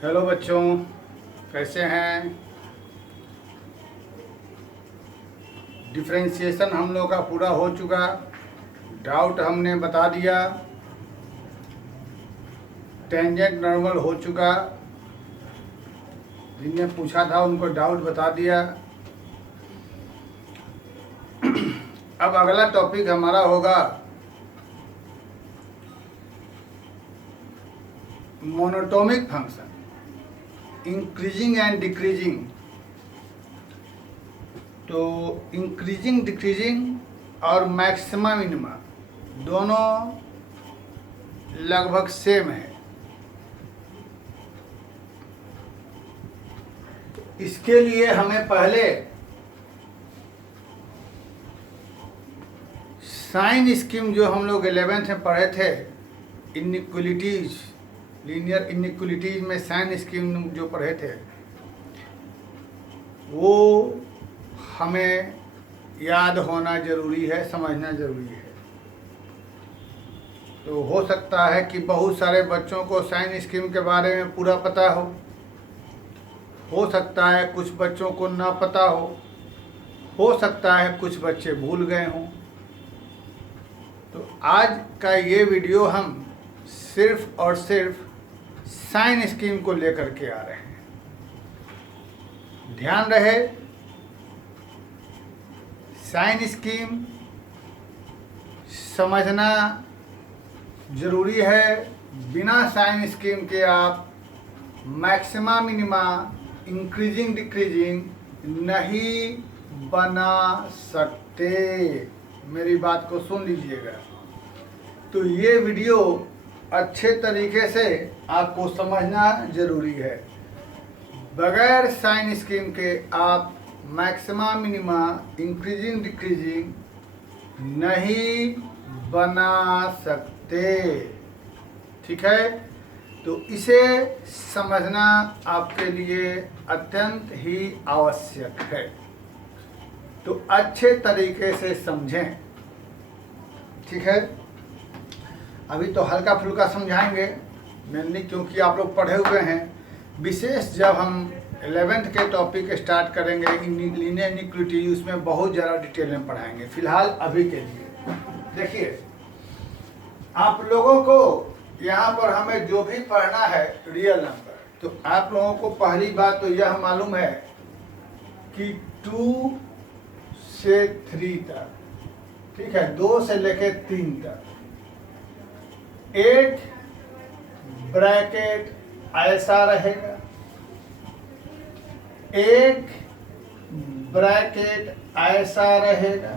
Hello बच्चों, कैसे हैं। डिफरेंशिएशन हम लोग का पूरा हो चुका, डाउट हमने बता दिया, टेंजेंट नॉर्मल हो चुका, जिनने पूछा था उनको डाउट बता दिया। अब अगला टॉपिक हमारा होगा monotonic function, increasing and decreasing. तो इंक्रीजिंग डिक्रीजिंग और मैक्सिमा मिनिमा दोनों लगभग सेम है। इसके लिए हमें पहले साइन स्कीम जो हम लोग 11th में पढ़े थे, इनइक्वलिटीज, लीनियर इनइक्वलिटीज में साइन स्कीम जो पढ़े थे वो हमें याद होना ज़रूरी है, समझना ज़रूरी है। तो हो सकता है कि बहुत सारे बच्चों को साइन स्कीम के बारे में पूरा पता हो सकता है कुछ बच्चों को ना पता हो सकता है कुछ बच्चे भूल गए हों। तो आज का ये वीडियो हम सिर्फ और सिर्फ साइन स्कीम को लेकर के आ रहे हैं। ध्यान रहे, साइन स्कीम समझना ज़रूरी है। बिना साइन स्कीम के आप मैक्सिमा मिनिमा, इंक्रीजिंग डिक्रीजिंग नहीं बना सकते। मेरी बात को सुन लीजिएगा। तो ये वीडियो अच्छे तरीके से आपको समझना ज़रूरी है। बगैर साइन स्कीम के आप मैक्सिमा मिनिमा, इंक्रीजिंग डिक्रीजिंग नहीं बना सकते। ठीक है, तो इसे समझना आपके लिए अत्यंत ही आवश्यक है। तो अच्छे तरीके से समझें। ठीक है, अभी तो हल्का फुल्का समझाएंगे मेनली, क्योंकि आप लोग पढ़े हुए हैं। विशेष जब हम 11th के टॉपिक स्टार्ट करेंगे लीनियर इनइक्वालिटी, उसमें बहुत ज़्यादा डिटेल में पढ़ाएंगे। फिलहाल अभी के लिए देखिए, आप लोगों को यहाँ पर हमें जो भी पढ़ना है रियल नंबर, तो आप लोगों को पहली बात तो यह मालूम है कि 2 से 3 तक, ठीक है, 2 से लेकर 3 तक एक ब्रैकेट ऐसा रहेगा, एक ब्रैकेट ऐसा रहेगा,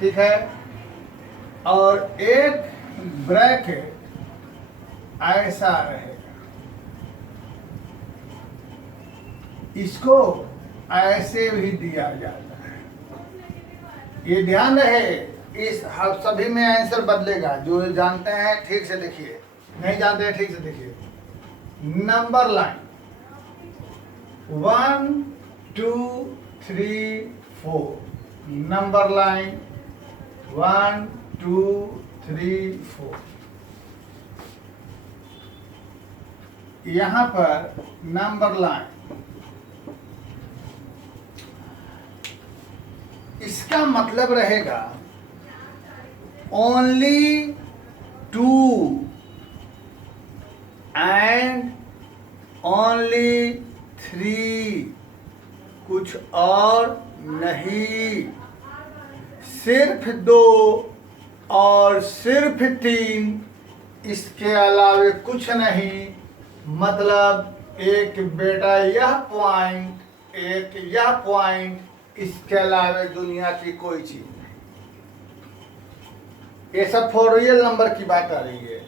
ठीक है, और एक ब्रैकेट ऐसा रहेगा। इसको ऐसे भी दिया जाता है। ये ध्यान रहे, इस हर सभी में आंसर बदलेगा। जो जानते हैं ठीक से देखिए, नहीं जानते हैं ठीक से देखिए। Number line 1 2 3 4, number line 1 2 3 4। यहाँ पर नंबर लाइन, इसका मतलब रहेगा ओनली 2 एंड ओनली 3, कुछ और नहीं। सिर्फ 2 और सिर्फ 3, इसके अलावे कुछ नहीं। मतलब एक बेटा यह पॉइंट, एक यह पॉइंट, इसके अलावे दुनिया की कोई चीज नहीं। ये सब फॉर रियल नंबर की बात आ रही है।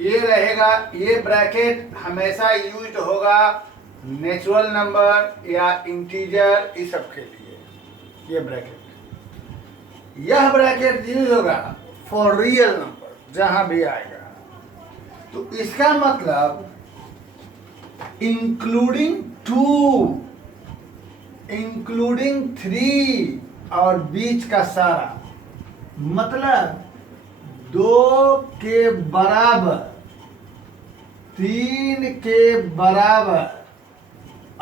ये रहेगा, ये ब्रैकेट हमेशा यूज होगा नेचुरल नंबर या इंटीजर, इस सब के लिए ये ब्रैकेट। यह ब्रैकेट यूज होगा फॉर रियल नंबर जहां भी आएगा। तो इसका मतलब इंक्लूडिंग 2, इंक्लूडिंग 3 और बीच का सारा, मतलब 2 के बराबर 3 के बराबर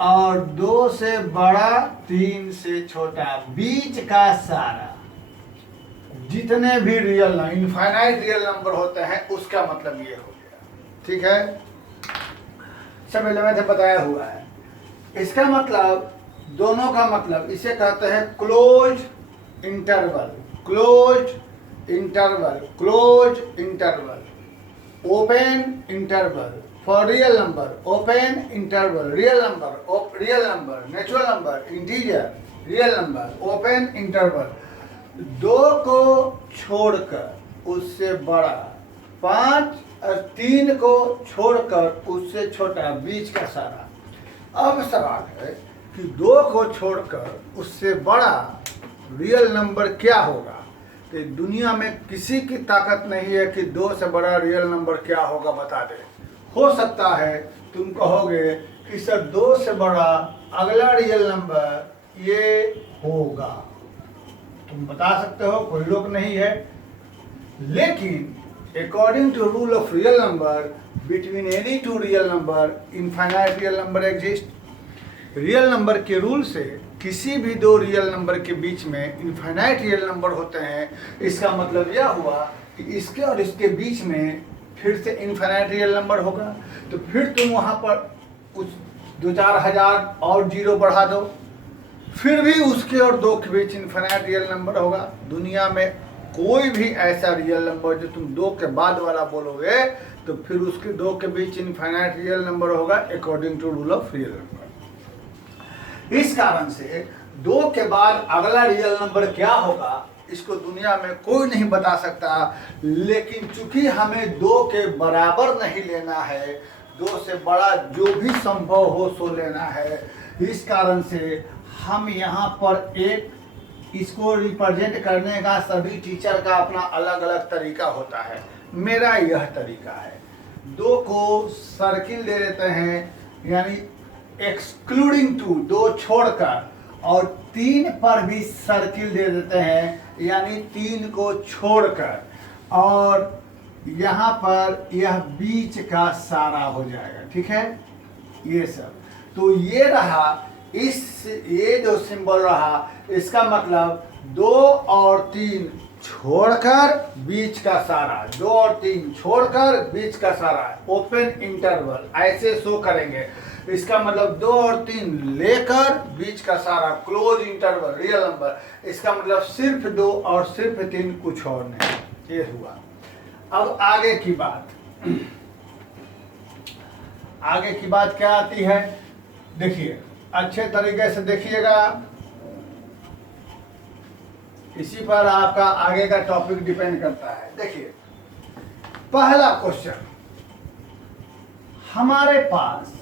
और 2 से बड़ा 3 से छोटा, बीच का सारा जितने भी real number, infinite real number होते हैं, उसका मतलब ये हो गया। ठीक है, सब एलिमेंट बताया हुआ है। इसका मतलब, दोनों का मतलब, इसे कहते हैं close interval, close interval, close interval, open interval for real number, open interval, real number, natural number, integer, real number, open interval, 2 को छोड़कर उससे बड़ा, 5 और 3 को छोड़कर उससे छोटा, बीच का सारा। अब सवाल है कि 2 को छोड़कर उससे बड़ा रियल नंबर क्या होगा? तो दुनिया में किसी की ताकत नहीं है कि 2 से बड़ा रियल नंबर क्या होगा बता दे। हो सकता है तुम कहोगे कि सर 2 से बड़ा अगला रियल नंबर ये होगा, तुम बता सकते हो, कोई रोक नहीं है। लेकिन according to rule of real number, between any two real number, infinite real number exist. Real number के रूल से किसी भी 2 रियल नंबर के बीच में इनफाइनाइट रियल नंबर होते हैं। इसका मतलब यह हुआ कि इसके और इसके बीच में फिर से इनफाइनाइट रियल नंबर होगा। तो फिर तुम वहाँ पर कुछ 2-4 हजार और जीरो बढ़ा दो, फिर भी उसके और 2 के बीच इनफाइनाइट रियल नंबर होगा। दुनिया में कोई भी ऐसा रियल नंबर जो तुम 2 के बाद वाला बोलोगे तो फिर उसके 2 के बीच इनफाइनाइट रियल नंबर होगा, according to rule of real number. इस कारण से 2 के बाद अगला रियल नंबर क्या होगा इसको दुनिया में कोई नहीं बता सकता। लेकिन चूंकि हमें 2 के बराबर नहीं लेना है, 2 से बड़ा जो भी संभव हो सो लेना है, इस कारण से हम यहाँ पर एक इसको रिप्रेजेंट करने का सभी टीचर का अपना अलग अलग तरीका होता है। मेरा यह तरीका है, 2 को सर्किल दे देते हैं, यानी एक्सक्लूडिंग 2 छोड़कर, और 3 पर भी सर्किल दे देते हैं, यानी 3 को छोड़कर, और यहाँ पर यह बीच का सारा हो जाएगा। ठीक है, ये सब तो ये रहा, ये जो सिंबल रहा, इसका मतलब 2 और 3 छोड़कर बीच का सारा, 2 और 3 छोड़कर बीच का सारा, ओपन इंटरवल, ऐसे शो करेंगे। इसका मतलब 2 और 3 लेकर बीच का सारा, क्लोज इंटरवल, रियल नंबर। इसका मतलब सिर्फ 2 और सिर्फ 3, कुछ और नहीं। ये हुआ। अब आगे की बात, आगे की बात क्या आती है, देखिए अच्छे तरीके से देखिएगा, इसी पर आपका आगे का टॉपिक डिपेंड करता है। देखिए पहला क्वेश्चन, हमारे पास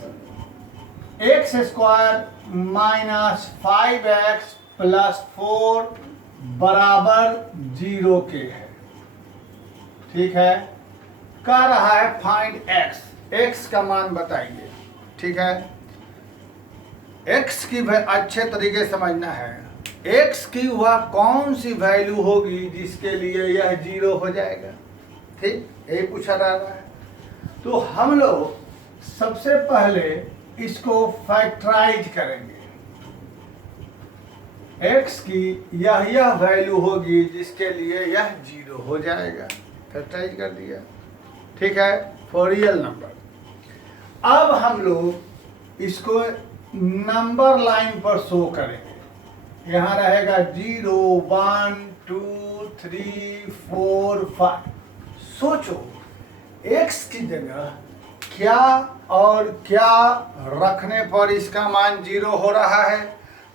x² माइनस 5x प्लस 4 बराबर 0 के है। ठीक है, कह रहा है फाइंड x का मान बताइए। ठीक है, x की अच्छे तरीके से समझना है, x की वह कौन सी वैल्यू होगी जिसके लिए यह 0 हो जाएगा। ठीक, यही पूछा जा रहा है। तो हम लोग सबसे पहले इसको फैक्टराइज करेंगे। x की यह वैल्यू होगी जिसके लिए यह 0 हो जाएगा, फैक्टराइज कर दिया। ठीक है, फॉर रियल नंबर। अब हम लोग इसको नंबर लाइन पर शो करेंगे। यहाँ रहेगा 0 1 2 3 4 5। सोचो x की जगह क्या और क्या रखने पर इसका मान 0 हो रहा है।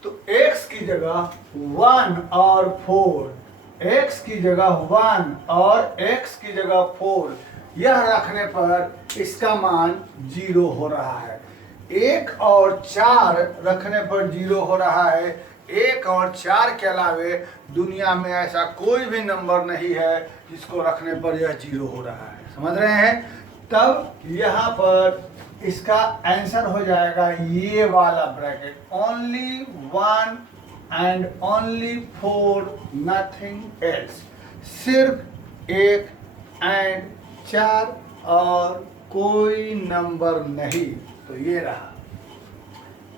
तो x की जगह 1 और 4, x की जगह 1 और x की जगह 4, यह रखने पर इसका मान 0 हो रहा है। 1 और 4 रखने पर 0 हो रहा है। 1 और 4 के अलावे दुनिया में ऐसा कोई भी नंबर नहीं है जिसको रखने पर यह 0 हो रहा है। समझ रहे हैं? तब यहाँ पर इसका आंसर हो जाएगा ये वाला bracket, only 1 and only 4, nothing else. सिर्फ 1 एंड 4 और कोई नंबर नहीं, तो ये रहा।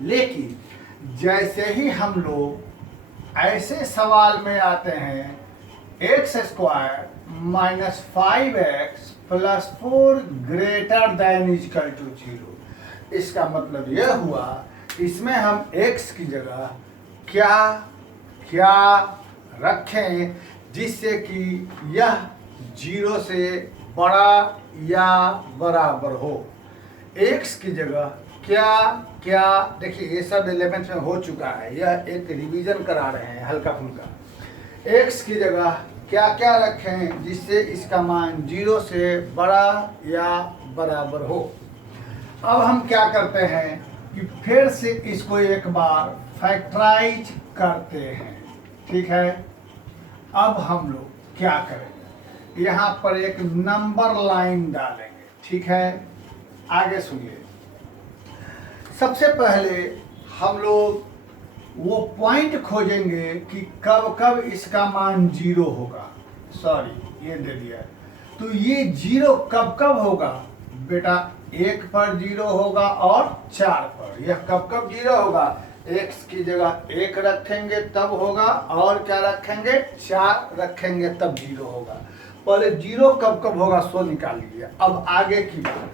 लेकिन जैसे ही हम लोग ऐसे सवाल में आते हैं x square minus 5x plus 4 greater than equal to 0, इसका मतलब यह हुआ इसमें हम x की जगह क्या क्या रखें जिससे कि यह 0 से बड़ा या बराबर हो। x की जगह क्या क्या, देखिए ये सब 11th में हो चुका है, यह एक रिवीजन करा रहे हैं हल्का फुल्का। x की जगह क्या क्या रखें जिससे इसका मान 0 से बड़ा या बराबर हो। अब हम क्या करते हैं कि फिर से इसको एक बार फैक्टराइज करते हैं, ठीक है। अब हम लोग क्या करेंगे, यहाँ पर एक नंबर लाइन डालेंगे, ठीक है। आगे सुनिए, सबसे पहले हम लोग वो पॉइंट खोजेंगे कि कब कब इसका मान 0 होगा। सॉरी ये दे दिया, तो ये 0 कब कब होगा बेटा, 1 पर 0 होगा और 4 पर। यह कब कब 0 होगा, x की जगह 1 रखेंगे तब होगा, और क्या रखेंगे 4 रखेंगे तब 0 होगा। पहले 0 कब कब होगा सो निकाल लीजिए। अब आगे की बात,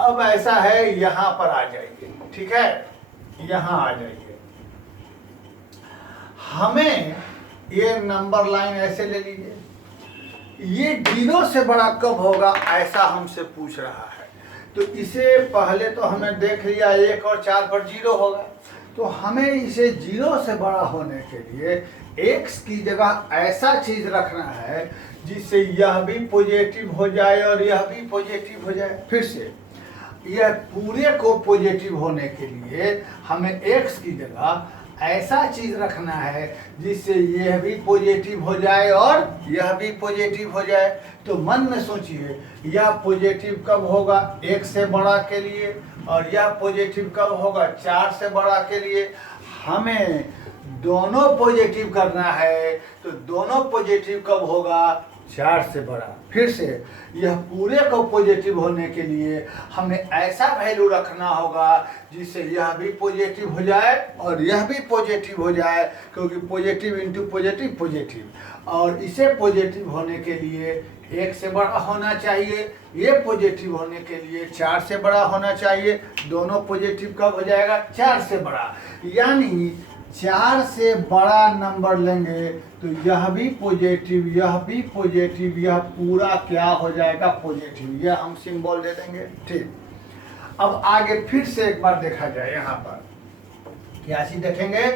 अब ऐसा है यहाँ पर आ जाइए, ठीक है, यहाँ आ जाइए। हमें ये नंबर लाइन ऐसे ले लीजिए, ये 0 से बड़ा कब होगा ऐसा हमसे पूछ रहा है। तो इसे पहले तो हमें देख लिया 1 और 4 पर 0 होगा, तो हमें इसे 0 से बड़ा होने के लिए x की जगह ऐसा चीज रखना है जिससे यह भी पॉजिटिव हो जाए और यह भी पॉजिटिव हो जाए। फिर से यह पूरे को पॉजिटिव होने के लिए हमें x की जगह ऐसा चीज रखना है जिससे यह भी पॉजिटिव हो जाए और यह भी पॉजिटिव हो जाए। तो मन में सोचिए, यह पॉजिटिव कब होगा 1 से बड़ा के लिए, और यह पॉजिटिव कब होगा 4 से बड़ा के लिए। हमें दोनों पॉजिटिव करना है, तो दोनों पॉजिटिव कब होगा 4 से बड़ा। फिर से यह पूरे को पॉजिटिव होने के लिए हमें ऐसा वैल्यू रखना होगा जिससे यह भी पॉजिटिव हो जाए और यह भी पॉजिटिव हो जाए, क्योंकि पॉजिटिव इंटू पॉजिटिव पॉजिटिव। और इसे पॉजिटिव होने के लिए 1 से बड़ा होना चाहिए, ये पॉजिटिव होने के लिए 4 से बड़ा होना चाहिए। दोनों पॉजिटिव कब हो जाएगा 4 से बड़ा, यानी 4 से बड़ा नंबर लेंगे तो यह भी पॉजिटिव, यह भी पॉजिटिव, यह पूरा क्या हो जाएगा पॉजिटिव। यह हम सिंबल दे देंगे, ठीक। अब आगे फिर से एक बार देखा जाए, यहाँ पर क्या चीज देखेंगे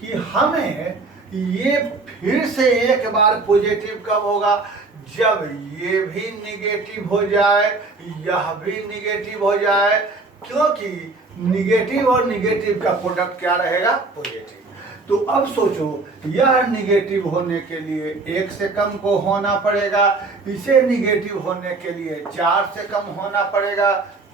कि हमें ये फिर से एक बार पॉजिटिव कब होगा, जब ये भी निगेटिव हो जाए, यह भी निगेटिव हो जाए, क्योंकि निगेटिव और निगेटिव का प्रोडक्ट क्या रहेगा पॉजिटिव। तो अब सोचो, यह निगेटिव होने के लिए 1 से कम को होना पड़ेगा, इसे निगेटिव होने के लिए 4 से कम होना पड़ेगा।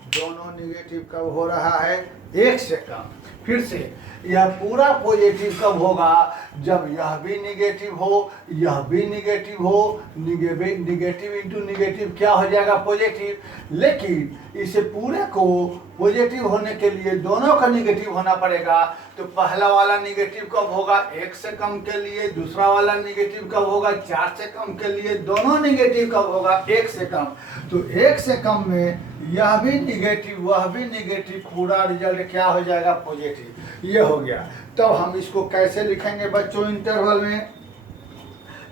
दोनों निगेटिव कब हो रहा है 1 से कम। फिर से यह पूरा पॉजिटिव कब होगा, जब यह भी निगेटिव हो, यह भी निगेटिव हो, निगेटिव इंटू निगेटिव क्या हो जाएगा पॉजिटिव। लेकिन इसे पूरे को पॉजिटिव होने के लिए दोनों का निगेटिव होना पड़ेगा। तो पहला वाला निगेटिव कब होगा 1 से कम के लिए, दूसरा वाला निगेटिव कब होगा 4 से कम के लिए, दोनों निगेटिव कब होगा 1 से कम। तो 1 से कम में यह भी निगेटिव वह भी निगेटिव, पूरा रिजल्ट क्या हो जाएगा पॉजिटिव। ये हो गया। तब हम इसको कैसे लिखेंगे बच्चों इंटरवल में,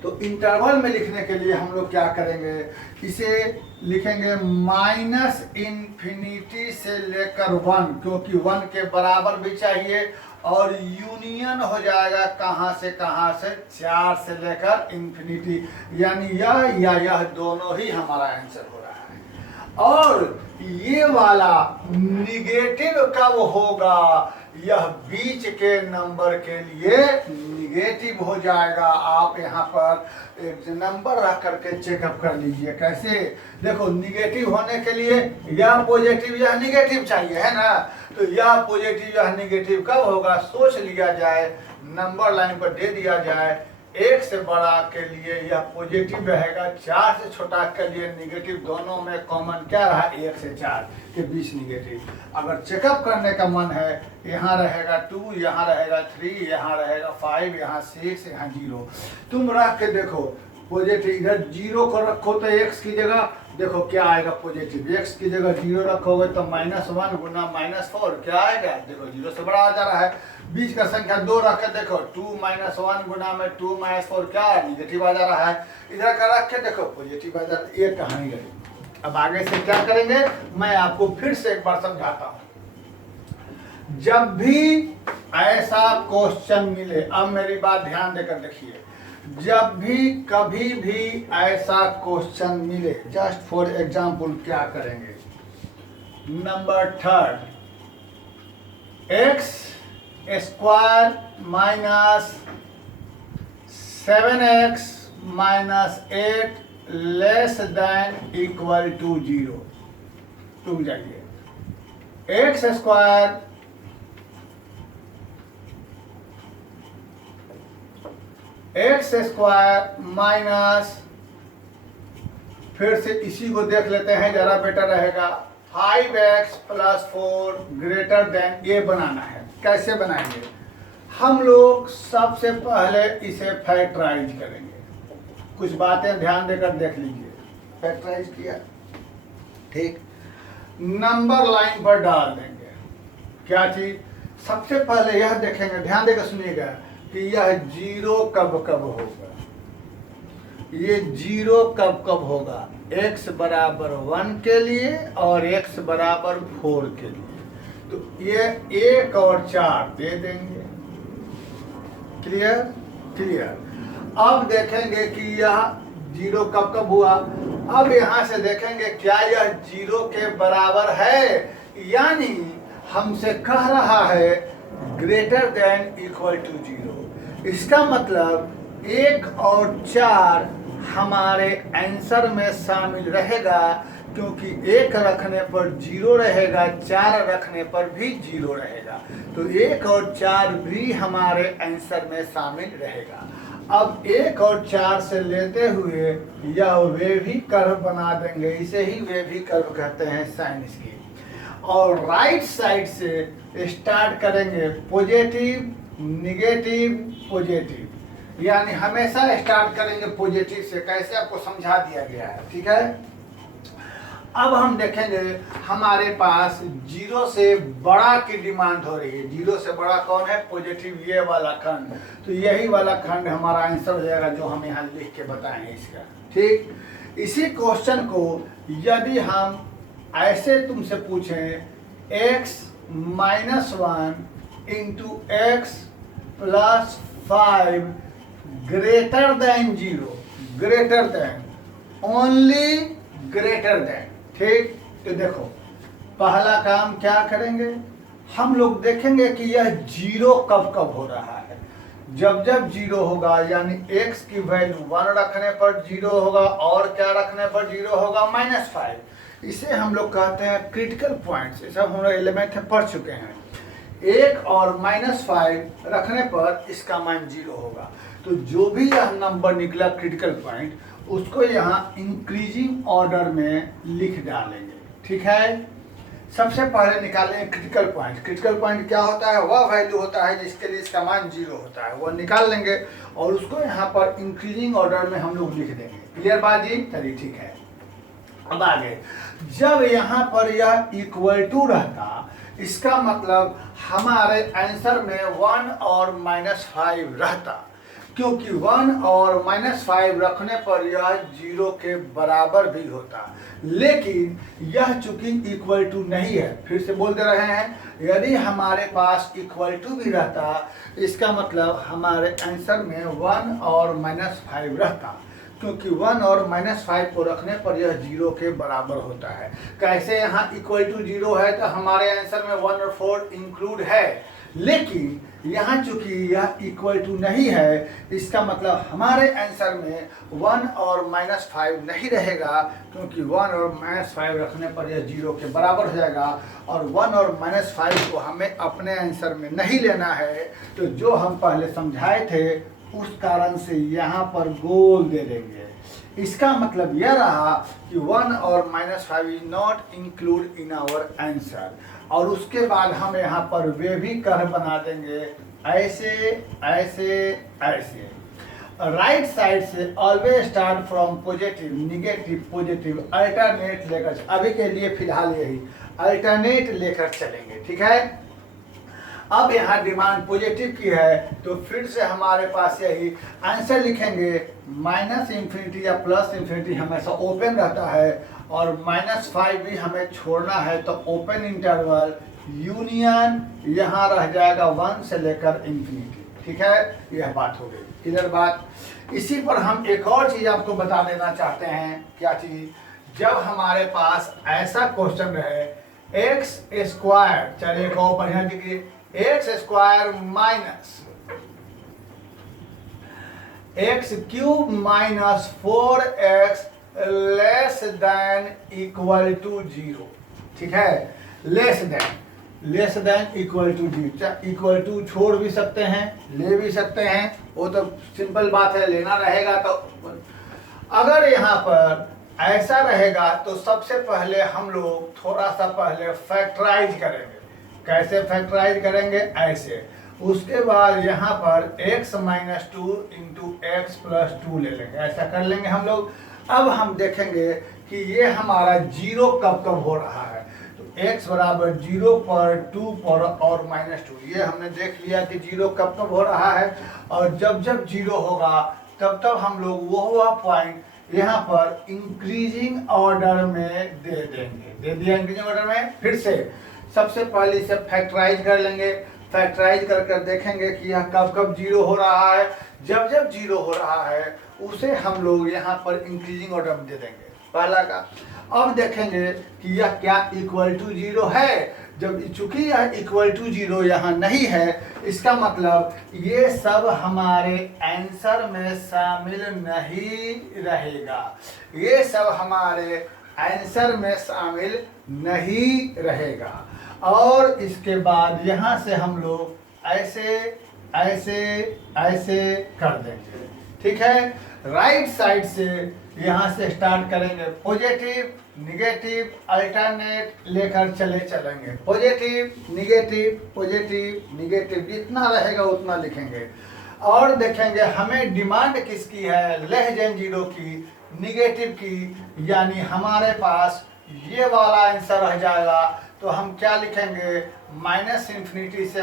तो इंटरवल में लिखने के लिए हम लोग क्या करेंगे, इसे लिखेंगे -इन्फिनिटी से लेकर 1, क्योंकि 1 के बराबर भी चाहिए, और यूनियन हो जाएगा कहाँ से 4 से लेकर इन्फिनिटी, यानी यह या यह दोनों ही हमारा आंसर हो रहा है। और ये वाला निगेटिव कब होगा, यह बीच के नंबर के लिए निगेटिव हो जाएगा। आप यहाँ पर एक नंबर रख करके चेकअप कर लीजिए। कैसे, देखो निगेटिव होने के लिए यह पॉजिटिव यह निगेटिव चाहिए, है ना। तो यह पॉजिटिव यह निगेटिव कब होगा सोच लिया जाए, नंबर लाइन पर दे दिया जाए। 1 से बड़ा के लिए यह पॉजिटिव रहेगा, 4 से छोटा के लिए निगेटिव। दोनों में कॉमन क्या रहा, 1 से 4 के बीच निगेटिव। अगर चेकअप करने का मन है, यहाँ रहेगा 2, यहाँ रहेगा 3, यहाँ रहेगा 5, यहाँ 6, यहाँ 0। तुम रख के देखो पॉजिटिव, इधर 0 को रखो तो x की जगह देखो क्या आएगा पॉजिटिव, x की जगह 0 रखोगे तो -1 गुना -4 क्या आएगा, देखो 0 से बड़ा आ जा रहा है। बीच का संख्या 2 रख के देखो 2 - 1 गुना में 2 - 4 क्या है, निगेटिव आ जा रहा है। इधर का रख के देखो पॉजिटिव आ जा रहा है। ये कहानी गई। अब आगे से क्या करेंगे, मैं आपको फिर से एक बार समझाता हूँ। जब भी ऐसा क्वेश्चन मिले, अब मेरी बात ध्यान देकर देखिए, जब भी कभी भी ऐसा क्वेश्चन मिले, जस्ट फॉर एग्जाम्पल क्या करेंगे, number 3, x² - 7x - 8 less than equal to 0। रुक जाइए, x² माइनस, फिर से इसी को देख लेते हैं जरा बेटर रहेगा, 5x + 4 ग्रेटर देन, ये बनाना है। कैसे बनाएंगे, हम लोग सबसे पहले इसे फैक्टराइज करेंगे। कुछ बातें ध्यान देकर देख लीजिए। फैक्टराइज किया, ठीक, नंबर लाइन पर डाल देंगे। क्या चीज, सबसे पहले यह देखेंगे, ध्यान देकर सुनिएगा कि यह 0 कब कब होगा, ये 0 कब कब होगा, x बराबर 1 के लिए और x बराबर 4 के लिए। तो ये 1 और 4 दे देंगे। Clear clear. अब देखेंगे कि यह 0 कब कब हुआ। अब यहाँ से देखेंगे क्या यह 0 के बराबर है, यानी हमसे कह रहा है ग्रेटर देन इक्वल टू 0। इसका मतलब 1 और 4 हमारे आंसर में शामिल रहेगा, क्योंकि 1 रखने पर 0 रहेगा, 4 रखने पर भी 0 रहेगा। तो 1 और 4 भी हमारे आंसर में शामिल रहेगा। अब 1 और 4 से लेते हुए यह वेवी कर्व बना देंगे, इसे ही वेवी कर्व कहते हैं साइन स्कीम। और राइट साइड से स्टार्ट करेंगे पॉजिटिव निगेटिव पॉजिटिव, यानी हमेशा स्टार्ट करेंगे पॉजिटिव से। कैसे आपको समझा दिया गया है, ठीक है। अब हम देखेंगे हमारे पास 0 से बड़ा की डिमांड हो रही है। 0 से बड़ा कौन है, पॉजिटिव, ये वाला खंड। तो यही वाला खंड हमारा आंसर हो जाएगा, जो हम यहाँ लिख के बताएंगे इसका, ठीक। इसी क्वेश्चन को यदि हम ऐसे तुमसे पूछें, x - 1 into x + 5 greater than 0, greater than, only greater than, ठीक। तो देखो पहला काम क्या करेंगे, हम लोग देखेंगे कि यह 0 कब कब हो रहा है। जब जब 0 होगा, यानी x की वैल्यू 1 रखने पर 0 होगा, और क्या रखने पर 0 होगा, -5। इसे हम लोग कहते हैं क्रिटिकल पॉइंट्स। ये सब हम लोग 11th में पढ़ चुके हैं। 1 और -5 रखने पर इसका मान 0 होगा। तो जो भी यह नंबर निकला क्रिटिकल पॉइंट, उसको यहाँ इंक्रीजिंग ऑर्डर में लिख डालेंगे, ठीक है। सबसे पहले निकालेंगे क्रिटिकल पॉइंट। क्रिटिकल पॉइंट क्या होता है, वह वैल्यू होता है जिसके लिए इसका मान 0 होता है, वह निकाल लेंगे और उसको यहाँ पर इंक्रीजिंग ऑर्डर में हम लोग लिख देंगे। क्लियर बात जी, चलिए ठीक है। अब आगे, जब यहाँ पर यह इक्वल टू रहता, इसका मतलब हमारे आंसर में 1 और -5 रहता, क्योंकि 1 और -5 रखने पर यह 0 के बराबर भी होता। लेकिन यह चूंकि इक्वल टू नहीं है, फिर से बोल दे रहे हैं, यदि हमारे पास इक्वल टू भी रहता, इसका मतलब हमारे आंसर में 1 और -5 रहता, क्योंकि 1 और -5 को रखने पर यह 0 के बराबर होता है। कैसे, यहाँ इक्वल टू 0 है तो हमारे आंसर में 1 और 4 इंक्लूड है, लेकिन यहाँ चूंकि यह इक्वल टू नहीं है, इसका मतलब हमारे आंसर में 1 और -5 नहीं रहेगा, क्योंकि 1 और -5 रखने पर यह 0 के बराबर हो जाएगा। और 1 और -5 को हमें अपने आंसर में नहीं लेना है। तो जो हम पहले समझाए थे उस कारण से यहाँ पर गोल दे देंगे। इसका मतलब यह रहा कि 1 और -5 is not include in our answer. और उसके बाद हम यहाँ पर वे भी कर्व बना देंगे ऐसे ऐसे ऐसे। राइट साइड से always start from positive, negative, positive, alternate लेकर, अभी के लिए फिलहाल यही अल्टरनेट लेकर चलेंगे, ठीक है। अब यहाँ डिमांड पॉजिटिव की है तो फिर से हमारे पास यही आंसर लिखेंगे। -∞ या +∞ हमेशा ओपन रहता है और -5 भी हमें छोड़ना है, तो ओपन इंटरवल यूनियन यहाँ रह जाएगा 1 से लेकर ∞, ठीक है। यह बात हो गई, क्लियर बात। इसी पर हम एक और चीज़ आपको बता देना चाहते हैं। क्या चीज़? जब हमारे पास ऐसा क्वेश्चन रहे x², चलिए एक और बढ़िया लिखिए, x² minus x³ -4x less than equal to 0, ठीक है। Less than equal to 0, equal to छोड़ भी सकते हैं, ले भी सकते हैं, वो तो सिंपल बात है, लेना रहेगा। तो अगर यहाँ पर ऐसा रहेगा तो सबसे पहले हम लोग थोड़ा सा पहले फैक्टराइज करेंगे। कैसे फैक्टराइज करेंगे? ऐसे। उसके बाद यहाँ पर x - 2 इंटू x + 2 ले लेंगे, ऐसा कर लेंगे हम लोग। अब हम देखेंगे कि ये हमारा 0 कब कब हो रहा है। तो x बराबर 0 पर, 2 पर और -2, ये हमने देख लिया कि 0 कब कब हो रहा है। और जब जब 0 होगा तब तब हम लोग वह पॉइंट यहाँ पर इंक्रीजिंग ऑर्डर में दे देंगे। दे दिया इंक्रीजिंग ऑर्डर में। फिर से सबसे पहले इसे फैक्टराइज कर लेंगे। फैक्टराइज कर देखेंगे कि यह कब कब 0 हो रहा है। जब जब 0 हो रहा है उसे हम लोग यहाँ पर इंक्रीजिंग ऑर्डर में दे देंगे, पहला का। अब देखेंगे कि यह क्या इक्वल टू 0 है। जब चूंकि यह इक्वल टू 0 यहाँ नहीं है, इसका मतलब ये सब हमारे आंसर में शामिल नहीं रहेगा। ये सब हमारे आंसर में शामिल नहीं रहेगा। और इसके बाद यहाँ से हम लोग ऐसे ऐसे ऐसे कर देंगे, ठीक है। राइट साइड से यहाँ से स्टार्ट करेंगे, पॉजिटिव, निगेटिव, अल्टरनेट लेकर चलेंगे। पॉजिटिव, निगेटिव, पॉजिटिव, निगेटिव, जितना रहेगा उतना लिखेंगे। और देखेंगे हमें डिमांड किसकी है, लेस देन 0 की, निगेटिव की, यानी हमारे पास ये वाला आंसर रह जाएगा। तो हम क्या लिखेंगे, -∞ से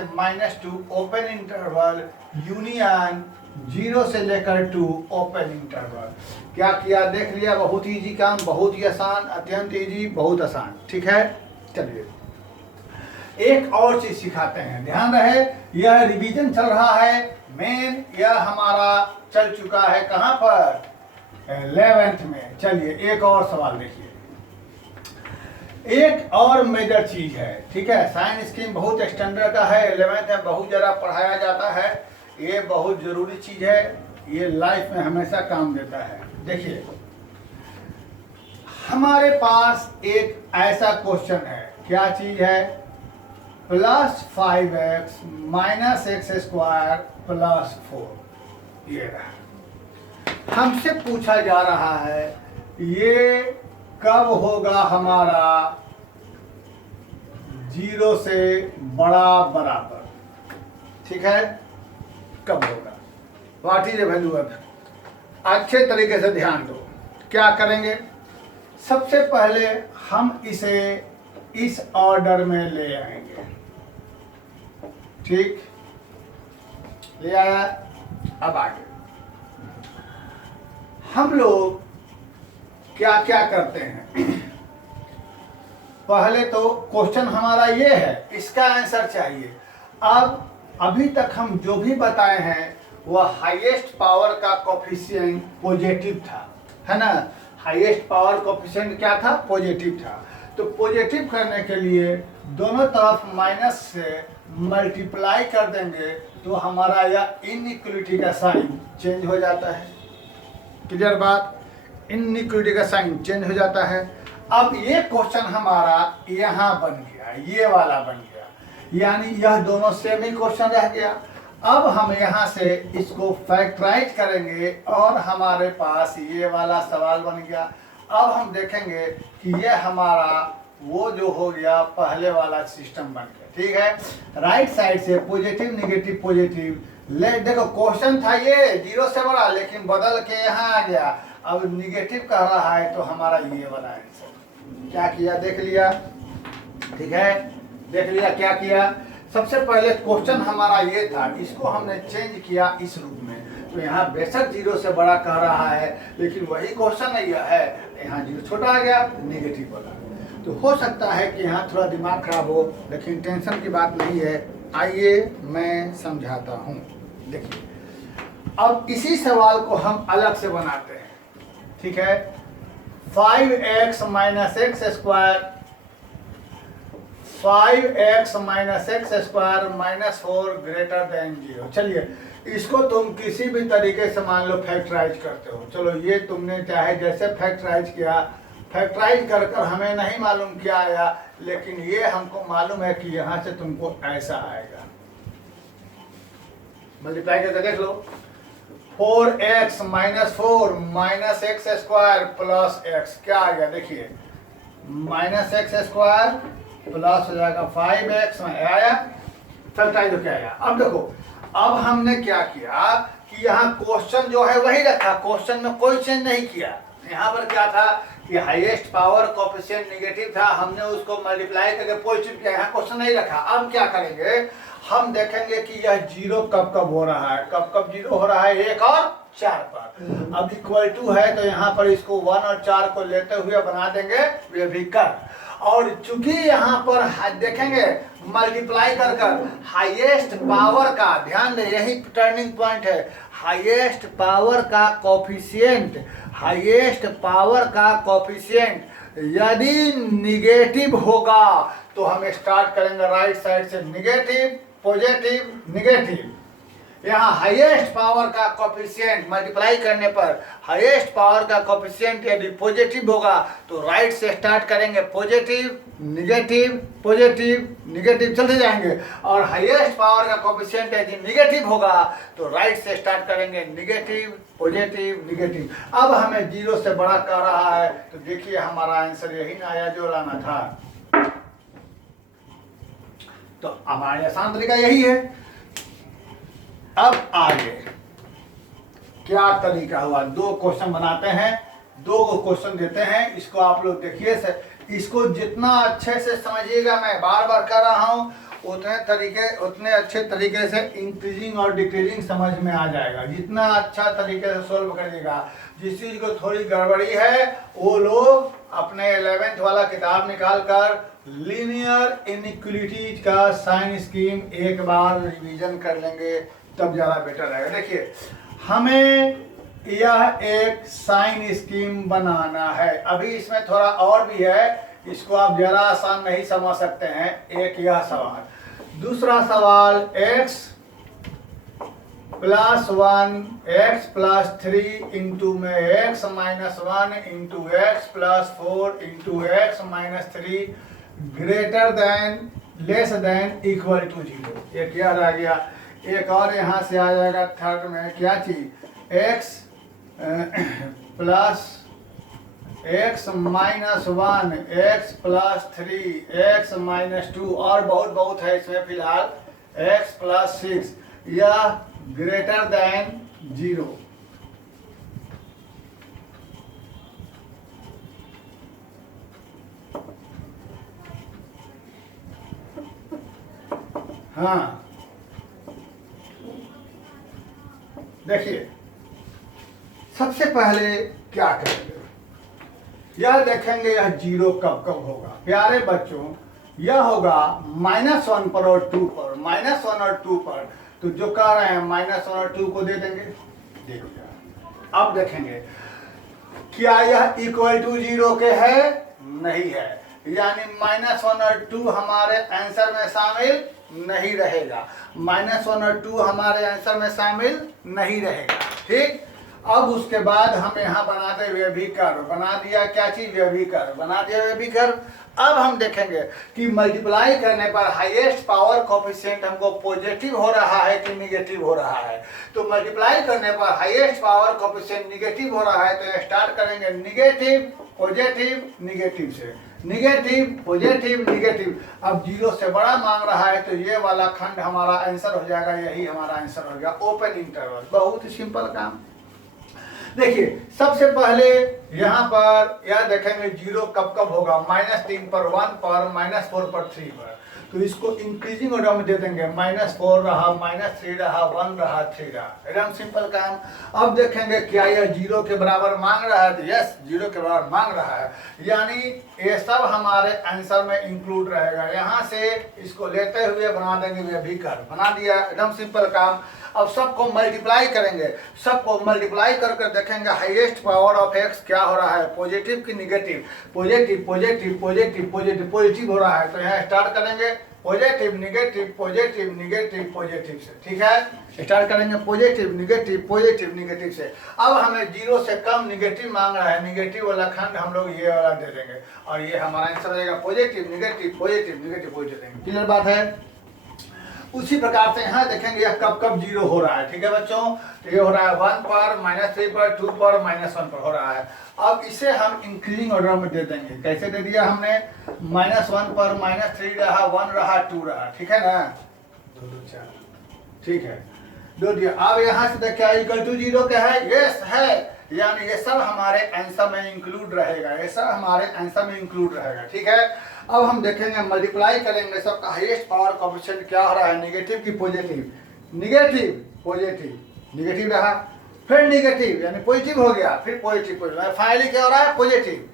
-2 ओपन इंटरवल यूनियन 0 से लेकर 2 ओपन इंटरवल। क्या किया देख लिया, बहुत इजी काम, बहुत ही आसान, अत्यंत इजी, बहुत आसान, ठीक है। चलिए एक और चीज सिखाते हैं, ध्यान रहे। यह रिवीजन चल रहा है, मेन यह हमारा चल चुका है कहाँ पर, 11th में। चलिए एक और सवाल देखिए। एक और मेजर चीज है, ठीक है। साइन स्कीम बहुत स्टैंडर्ड का है, 11th में बहुत ज़्यादा पढ़ाया जाता है। ये बहुत जरूरी चीज है, ये लाइफ में हमेशा काम देता है। देखिए हमारे पास एक ऐसा क्वेश्चन है, क्या चीज है, +5x - x² + 4। ये रहा, हमसे पूछा जा रहा है ये कब होगा हमारा 0 से बराबर, ठीक है। कब होगा, what is the value of. अच्छे तरीके से ध्यान दो। क्या करेंगे, सबसे पहले हम इसे इस ऑर्डर में ले आएंगे, ठीक, ले आया। अब आगे हम लोग क्या क्या करते हैं। पहले तो क्वेश्चन हमारा ये है, इसका आंसर चाहिए। अब अभी तक हम जो भी बताए हैं वह हाईएस्ट पावर का कोफिशिएंट पॉजिटिव था, है ना। हाईएस्ट पावर कोफिशिएंट क्या था, पॉजिटिव था। तो पॉजिटिव करने के लिए दोनों तरफ माइनस से मल्टीप्लाई कर देंगे तो हमारा यह इनइक्वलिटी का साइन चेंज हो जाता है। क्लियर बात, इनइक्वलिटी का साइन चेंज हो जाता है। अब ये क्वेश्चन हमारा यहाँ बन गया, ये वाला बन गया, यानी यह दोनों सेम ही क्वेश्चन रह गया। अब हम यहाँ से इसको फैक्टराइज करेंगे और हमारे पास ये वाला सवाल बन गया। अब हम देखेंगे कि ये हमारा वो जो हो गया पहले वाला सिस्टम बन गया। ठीक है, राइट साइड से पॉजिटिव निगेटिव पॉजिटिव ले, देखो क्वेश्चन था ये 0 से बड़ा, लेकिन बदल के यहाँ आ गया। अब निगेटिव कह रहा है तो हमारा ये वाला आंसर क्या किया देख लिया। ठीक है, देख लिया क्या किया। सबसे पहले क्वेश्चन हमारा ये था, इसको हमने चेंज किया इस रूप में। तो यहाँ बेशक 0 से बड़ा कह रहा है, लेकिन वही क्वेश्चन नहीं है, यहाँ 0 छोटा आ गया, निगेटिव वाला। तो हो सकता है कि यहाँ थोड़ा दिमाग खराब हो, लेकिन टेंशन की बात नहीं है। आइए मैं समझाता हूँ। देखिए, अब इसी सवाल को हम अलग से बनाते हैं। ठीक है, 5x minus x square 5x minus x square minus 4 greater then 0। चलिए, इसको तुम किसी भी तरीके से मान लो फैक्टराइज करते हो। चलो, ये तुमने चाहे जैसे फैक्टराइज किया, फैक्टराइज कर कर हमें नहीं मालूम क्या आया, लेकिन ये हमको मालूम है कि यहाँ से तुमको ऐसा आएगा। मल्टीप्लाई करके देख लो, 4x minus 4 minus x square plus x क्या आ गया। देखिए, माइनस एक्स स्क्वायर प्लस हो जाएगा 5x में आया, फैक्टराइज हो क्या आया। अब देखो, अब हमने क्या किया कि यहाँ क्वेश्चन जो है वही रखा, क्वेश्चन में कोई चेंज नहीं किया। यहाँ पर क्या था कि हाईएस्ट पावर कोएफिशिएंट नेगेटिव था, हमने उसको मल्टीप्लाई करके पॉजिटिव किया, यहाँ क्वेश्चन नहीं रखा। अब क्या करेंगे, हम देखेंगे कि यह 0 कब कब हो रहा है। कब कब 0 हो रहा है, 1 और 4 पर। अब इक्वल टू है तो यहाँ पर इसको 1 और 4 को लेते हुए बना देंगे वे भी कर। और चूंकि यहाँ पर देखेंगे मल्टीप्लाई कर कर हाईएस्ट पावर का, ध्यान दें यही टर्निंग पॉइंट है, हाईएस्ट पावर का कोएफिशिएंट, हाईएस्ट पावर का कोएफिशिएंट यदि निगेटिव होगा तो हम स्टार्ट करेंगे राइट साइड से, निगेटिव पॉजिटिव निगेटिव। यहाँ हाईएस्ट पावर का कोएफिशिएंट मल्टीप्लाई करने पर हाईएस्ट पावर का कोएफिशिएंट यदि पॉजिटिव होगा तो राइट से स्टार्ट करेंगे, पॉजिटिव निगेटिव पॉजिटिव निगेटिव चलते जाएंगे। और हाईएस्ट पावर का कोएफिशिएंट यदि निगेटिव होगा तो राइट से स्टार्ट करेंगे, निगेटिव पॉजिटिव निगेटिव। अब हमें 0 से बड़ा कह रहा है, तो देखिए हमारा आंसर यही ना आया जो लाना था। तो हमारा आसान तरीका यही है। अब आगे क्या तरीका हुआ, 2 क्वेश्चन बनाते हैं, 2 क्वेश्चन देते हैं। इसको आप लोग देखिए से, इसको जितना अच्छे से समझिएगा, मैं बार बार कर रहा हूँ, उतने अच्छे तरीके से इंक्रीजिंग और डिक्रीजिंग समझ में आ जाएगा। जितना अच्छा तरीके से सोल्व करिएगा। जिस चीज़ को थोड़ी गड़बड़ी है वो लोग अपने 11th वाला किताब निकाल कर लीनियर इनइक्वालिटीज का साइन स्कीम एक बार रिवीजन कर लेंगे, तब ज़्यादा बेटर रहेगा। देखिए, हमें यह एक साइन स्कीम बनाना है। अभी इसमें थोड़ा और भी है, इसको आप ज़रा आसान नहीं समझ सकते हैं। एक यह सवाल, दूसरा सवाल x plus 1 x plus 3 into में x minus 1 into x plus 4 into x minus 3 greater than less than equal to 0। एक याद आ गया। एक और यहाँ से आ जाएगा थर्ड में, क्या चीज, x plus x minus 1 x plus 3 x minus 2 और बहुत है इसमें फिलहाल x प्लस 6, यह ग्रेटर देन 0। हाँ, देखिए सबसे पहले क्या करेंगे, यह देखेंगे यह 0 कब कब होगा। प्यारे बच्चों, यह होगा -1 पर और 2 पर, -1 और 2 पर। तो जो कह रहे हैं -1 और 2 को दे देंगे। देखो अब देखेंगे क्या यह इक्वल टू 0 के है, नहीं है, यानी -1 और 2 हमारे आंसर में शामिल नहीं रहेगा। -1 और 2 हमारे आंसर में शामिल नहीं रहेगा। ठीक, अब उसके बाद हम यहाँ बना दे व्यभिकर्व, बना दिया क्या चीज, व्यभिकर्व बना दिया व्यभिकर्व। अब हम देखेंगे कि मल्टीप्लाई करने पर हाईएस्ट पावर कोफिशिएंट हमको पॉजिटिव हो रहा है कि निगेटिव हो रहा है। तो मल्टीप्लाई करने पर हाईएस्ट पावर कोफिशिएंट निगेटिव हो रहा है, तो स्टार्ट करेंगे निगेटिव पॉजिटिव निगेटिव से, निगेटिव पॉजिटिव निगेटिव। अब 0 से बड़ा मांग रहा है तो ये वाला खंड हमारा आंसर हो जाएगा, यही हमारा आंसर हो गया ओपन इंटरवल। बहुत ही सिंपल काम। देखिए सबसे पहले यहाँ पर यह देखेंगे 0 कब कब होगा, -3 पर, 1 पर, -4 पर, 3 पर। तो इसको इंक्रीजिंग ऑर्डर में दे देंगे, -4 रहा, -3 रहा, 1 रहा, 3 रहा, एकदम सिंपल काम। अब देखेंगे क्या यह 0 के बराबर मांग रहा है, तो यस 0 के बराबर मांग रहा है, यानी ये सब हमारे आंसर में इंक्लूड रहेगा। यहाँ से इसको लेते हुए बना देंगे व्यभिकर्व, बना दिया, एकदम सिंपल काम। अब सबको मल्टीप्लाई करेंगे, सबको मल्टीप्लाई करके देखेंगे हाईएस्ट पावर ऑफ एक्स क्या हो रहा है, पॉजिटिव कि negative, positive positive positive positive positive हो रहा है। तो यहाँ स्टार्ट करेंगे positive negative positive negative positive से, ठीक है। स्टार्ट करेंगे पॉजिटिव निगेटिव निगेटिव से। अब हमें 0 से कम निगेटिव मांग रहा है, निगेटिव वाला खंड हम लोग ये वाला दे देंगे और ये हमारा आंसर हो जाएगा पॉजिटिव निगेटिव पॉजिटिव देंगे। क्लियर बात है। उसी प्रकार से यहाँ देखेंगे यह कब कब 0 हो रहा है, ठीक है बच्चों। तो ये हो रहा है 1 पर, -3 पर, 2 पर, -1 पर हो रहा है। अब इसे हम इंक्रीजिंग ऑर्डर में दे देंगे। कैसे दे दिया हमने, -1 पर, -3 रहा, 1 रहा, 2 रहा, ठीक है ना, 2 2 4, ठीक है, दो दिया। अब यहाँ से देखिए इक्वल टू 0 क्या है, यस है, यानी ये सब हमारे आंसर में इंक्लूड रहेगा, ये सब हमारे आंसर में इंक्लूड रहेगा, ठीक है। अब हम देखेंगे मल्टीप्लाई करेंगे, सबका हाईएस्ट पावर कोएफिशिएंट क्या हो रहा है, नेगेटिव की पॉजिटिव, निगेटिव पॉजिटिव निगेटिव रहा, फिर निगेटिव यानी पॉजिटिव हो गया, फिर पॉजिटिव, फाइनली क्या हो रहा है positive,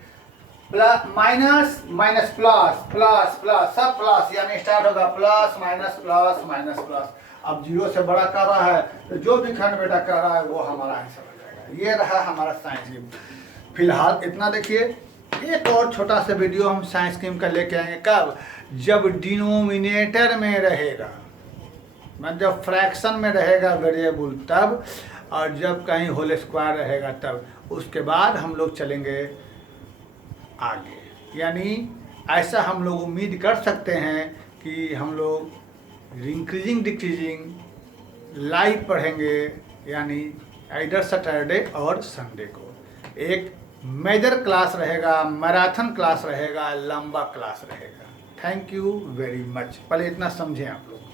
plus minus minus plus plus plus, सब प्लस, यानी स्टार्ट होगा plus minus plus minus plus. अब 0 से बड़ा कर रहा है तो जो भी खंड बेटा कर रहा है वो हमारा आंसर हो जाएगा। ये रहा हमारा साइंस स्ट्रीम। फिलहाल इतना देखिए, एक और छोटा सा वीडियो हम साइंस स्ट्रीम का लेके आएंगे, कब, जब डिनोमिनेटर में रहेगा, मतलब जब फ्रैक्शन में रहेगा वेरिएबल तब, और जब कहीं होल स्क्वायर रहेगा तब, उसके बाद हम लोग चलेंगे आगे। यानी ऐसा हम लोग उम्मीद कर सकते हैं कि हम लोग इंक्रीजिंग डिक्रीजिंग लाइव पढ़ेंगे, यानी आइदर सैटरडे और संडे को। एक मेजर क्लास रहेगा, मैराथन क्लास रहेगा, लंबा क्लास रहेगा। Thank you very much. पहले इतना समझें आप लोग।